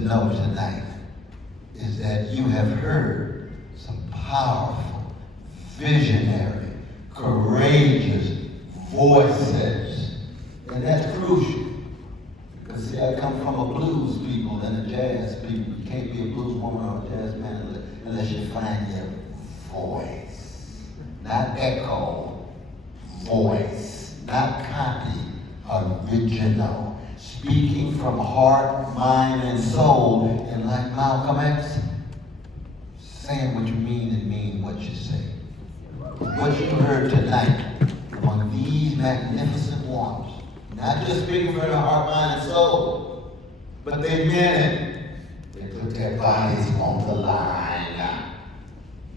know tonight is that you have heard some powerful, visionary, courageous voices. And that's crucial. Because see, I come from a blues people and a jazz people. You can't be a blues woman or a jazz man unless you find your voice. Not echo, voice. Not copy, original. Speaking from heart, mind, and soul. And like Malcolm X, saying what you mean and mean what you say. What you heard tonight among these magnificent ones, not just speaking from their heart, mind, and soul, but they meant it. They put their bodies on the line.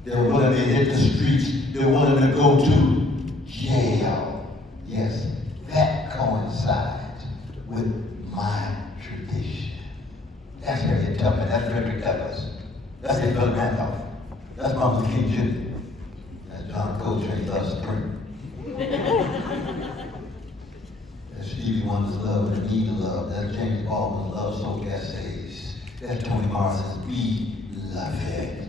They're willing to hit the streets. They're willing to go to jail. Yes, that coincides with my tradition. That's Harriet Tubman. That's Frederick Douglass. That's Philip Randolph. That's Martin Luther King Jr. That's John Coltrane loves spring. That's Stevie Wonder's Love and Need Love. That's James Baldwin's Love Soul Essays. That's Toni Morrison's Beloved.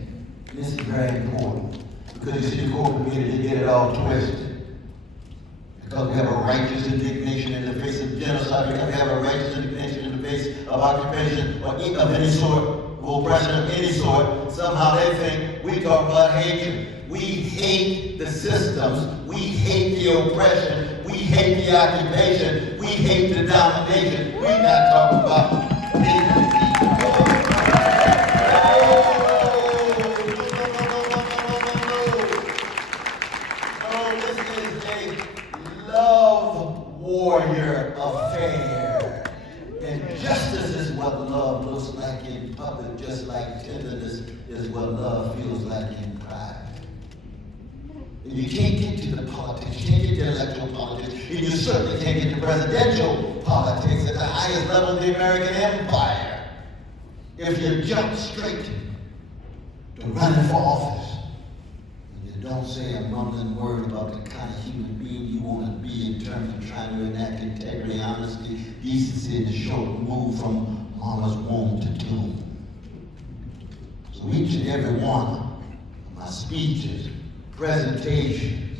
This is very important because you see the corporate media, they get it all twisted. Because we have a righteous indignation in the face of genocide, because we have a righteous indignation in the face of occupation or of any sort, or oppression of any sort, somehow they think we talk about hatred. We hate the systems, we hate the oppression, we hate the occupation, we hate the domination. We're not talking about hating people. Warrior affair. And justice is what love looks like in public, just like tenderness is what love feels like in private. And you can't get to the politics, you can't get to electoral politics, and you certainly can't get to presidential politics at the highest level of the American empire if you jump straight to running for office. Don't say a mumbling word about the kind of human being you want to be in terms of trying to enact integrity, honesty, decency, and the short move from mama's womb to tomb. So each and every one of my speeches, presentations,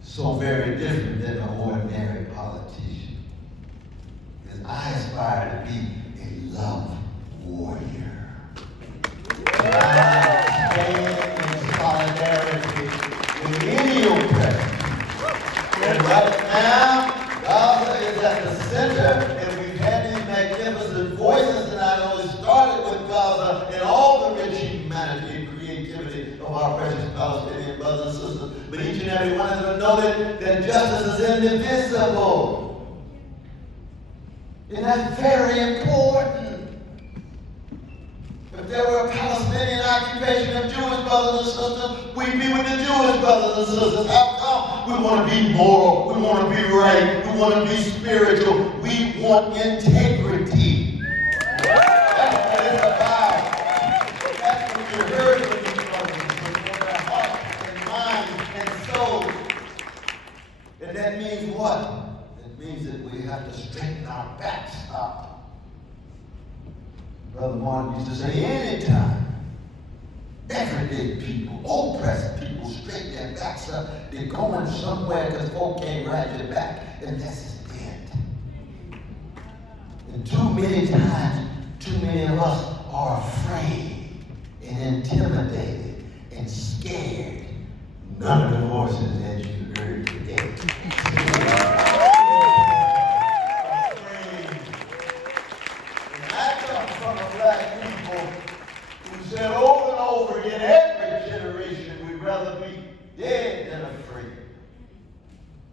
so very different than an ordinary politician. Because I aspire to be a love warrior. I stand in solidarity with any oppression. And right now, Gaza is at the center, and we've had these magnificent voices, and I know it started with Gaza and all the rich humanity and creativity of our precious Palestinian brothers and sisters. But each and every one of them know that justice is indivisible. And that's very important. If there were a Palestinian occupation of Jewish brothers and sisters, we'd be with the Jewish brothers and sisters. How come? We want to be moral, we want to be right, we want to be spiritual, we want integrity. That's what it's about. That's what you heard from these brothers and sisters, from their heart and mind and soul. And that means what? It means that we have to straighten our backs up. Brother Martin used to say, anytime everyday people, oppressed people, straighten their backs up, they're going somewhere because folk can't ride their back, and that's it. And too many times, too many of us are afraid and intimidated and scared. None of the voices that you heard today. Said over and over again, every generation, we'd rather be dead than afraid.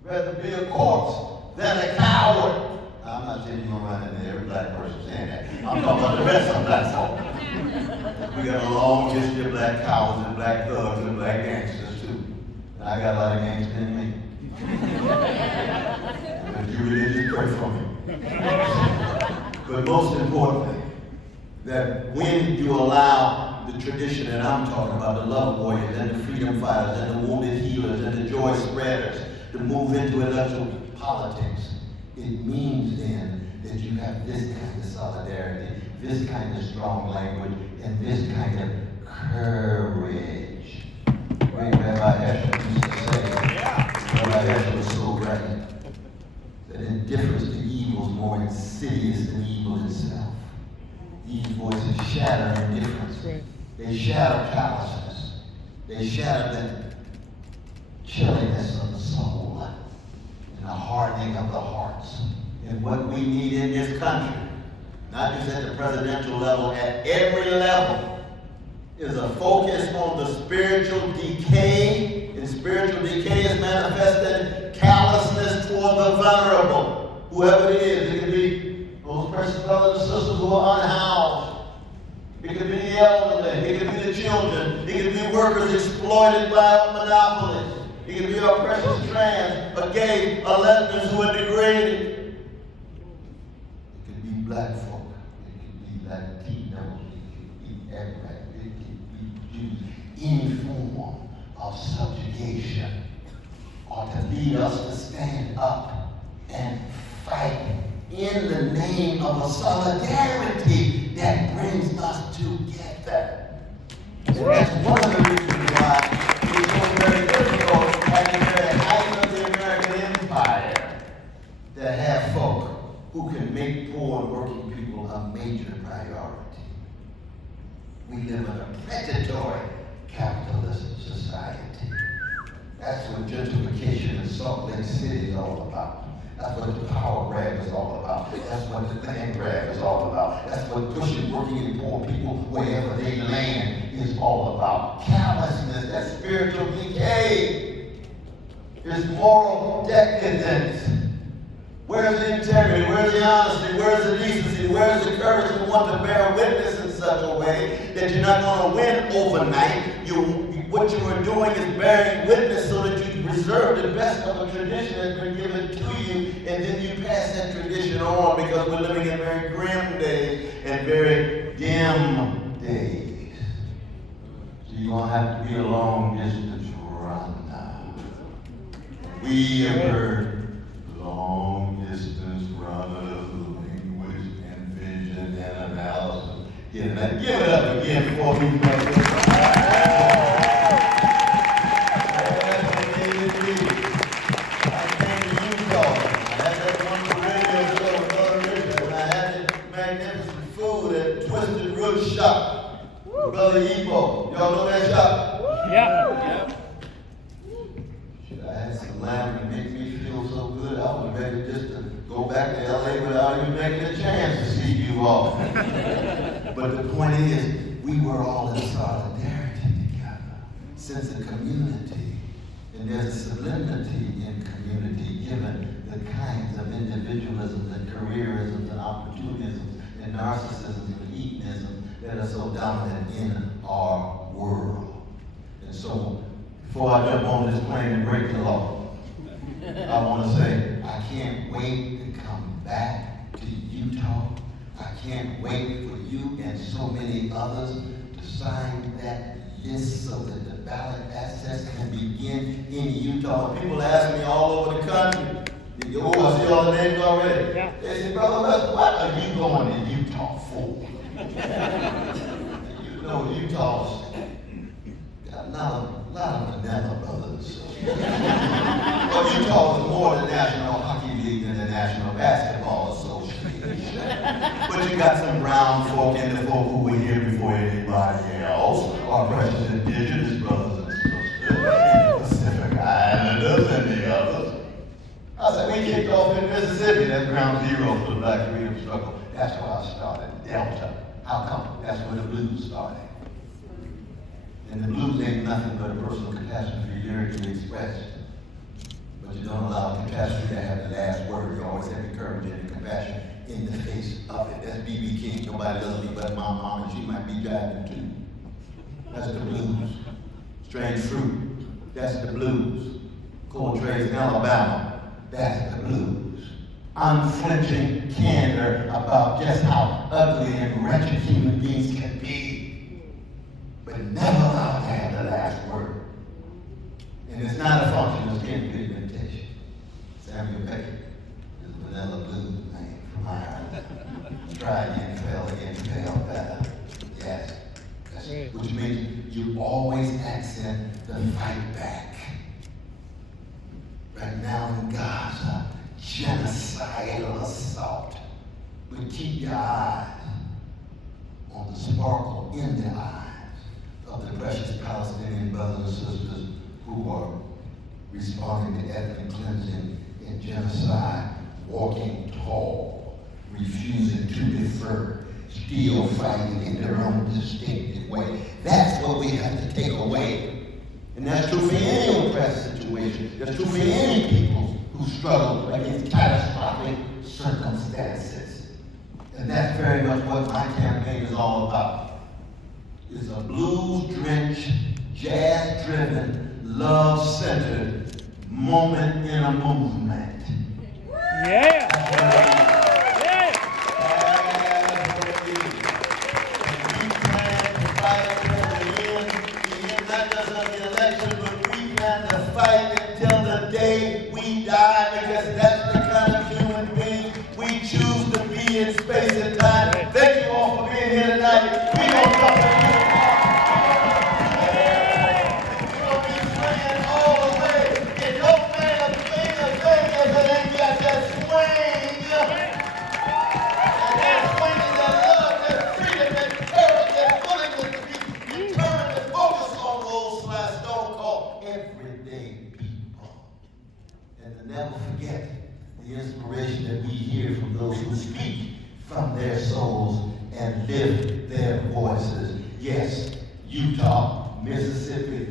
Rather be a corpse than a coward. Now, I'm not saying you're going to run into every black person saying that. I'm talking about the rest of black folk. We got a long history of black cowards and black thugs and black gangsters too. And I got a lot of gangsters in me. If you really just pray for me. But most importantly, that when you allow the tradition that I'm talking about, the love warriors and the freedom fighters and the wounded healers and the joy spreaders to move into electoral politics, it means then that you have this kind of solidarity, this kind of strong language and this kind of courage. Great Rabbi Heschel used to say, Rabbi Heschel was so right, that indifference to evil is more insidious than evil itself. These voices shatter indifference. They shatter callousness. They shatter the chilliness of the soul and the hardening of the hearts. And what we need in this country, not just at the presidential level, at every level, is a focus on the spiritual decay. And spiritual decay is manifested callousness toward the vulnerable. Whoever it is, it could be those precious brothers and sisters who are unhoused. It could be the elderly. It could be the children. It could be workers exploited by monopolies. It could be our precious trans, a gay, a lesbians who are degraded. It could be black folk. It could be Latinos. It could be Arab. It could be Jews. Any form of subjugation ought to lead us to stand up and fight in the name of a solidarity that brings us together. And that's one of the reasons why it's so very difficult at the very height of the American empire to have folk who can make poor and working people a major priority. We live in a predatory capitalist society. That's what gentrification in Salt Lake City is all about. That's what the power grab is all about. That's what the land grab is all about. That's what pushing working and poor people wherever they land is all about. Callousness, that spiritual decay, is moral decadence. Where's the integrity? Where's the honesty? Where's the decency? Where's the courage to want to bear witness in such a way that you're not going to win overnight? What you are doing is bearing witness so that you preserve the best of a tradition that's been given to you, and then you pass that tradition on, because we're living in very grim days and very dim days. So you're going to have to be a long distance run now. We have heard long distance runners, language and vision and analysis. Give it up again for me, brothers. Shop. Brother Ebo. Y'all know that shop? Yeah. I had some lamb to make me feel so good. I was ready just to go back to LA without even making a chance to see you all. But the point is, we were all in solidarity together. Sense of community. And there's a solemnity in community given the kinds of individualism and careerism and opportunism and narcissism and hedonism that are so dominant in our world. And so, before I jump on this plane and break the law, I want to say, I can't wait to come back to Utah. I can't wait for you and so many others to sign that list so that the ballot access can begin in Utah. People ask me all over the country, oh, I see all the names already. Yeah. They say, Brother West, what are you going to Utah for? You know, Utah's got a lot of vanilla brothers. But Utah is more the National Hockey League than the National Basketball Association. But you got some brown folk and the folk who were here before anybody else, our precious indigenous brothers and sisters, and the Pacific Islanders and the others. I said, we kicked off in Mississippi. That's ground zero for the Black freedom struggle. That's where I started, Delta. How come? That's where the blues started. And the blues ain't nothing but a personal catastrophe lyrically expressed. But you don't allow catastrophe to have the last word. You always have the courage and the compassion in the face of it. That's B.B. King. Nobody loves me but my mom, and she might be driving too. That's the blues. Strange Fruit. That's the blues. Cold Trays in Alabama. That's the blues. Unflinching candor about just how ugly and wretched human beings can be, but never allowed to have the last word. And it's not a function of skin pigmentation. Samuel Beckett is vanilla blues name from Ireland. Try again, fail again, fail which means you always accent the fight back. Right now in Gaza, genocidal assault. But keep your eyes on the sparkle in the eyes of the precious Palestinian brothers and sisters who are responding to ethnic cleansing and genocide, walking tall, refusing to defer, still fighting in their own distinctive way. That's what we have to take away. And that's true for any oppressed situation. That's true for any people who struggle against catastrophic circumstances. And that's very much what my campaign is all about. It's a blues-drenched, jazz-driven, love-centered moment in a movement. Yeah. Fight until the day we die, because that's the kind of human being we choose to be in space and time. Thank you all for being here tonight. We don't stop at We're going to be swinging all the way. And no man a thing if it ain't got that swing. And that swing is that love, that freedom, that courage, that willingness to be determined to focus on those stone cold everyday people. And to never forget the inspiration that we hear from those who speak from their souls and lift their voices. Yes, Utah, Mississippi,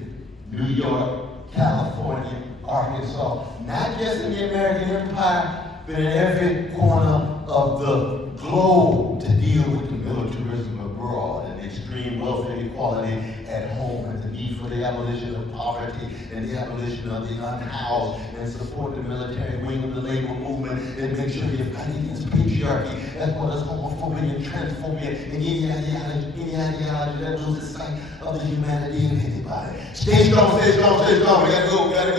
New York, California, Arkansas, not just in the American Empire, but in every corner of the globe to deal with the militarism abroad and extreme wealth inequality at home and the need for the abolition of poverty and the abolition of the unhoused and support the military wing of the labor movement and make sure you're fighting against patriarchy as well as homophobia and transphobia and any ideology that loses sight of the humanity of anybody. Stay strong, stay strong, stay strong. We gotta go, we gotta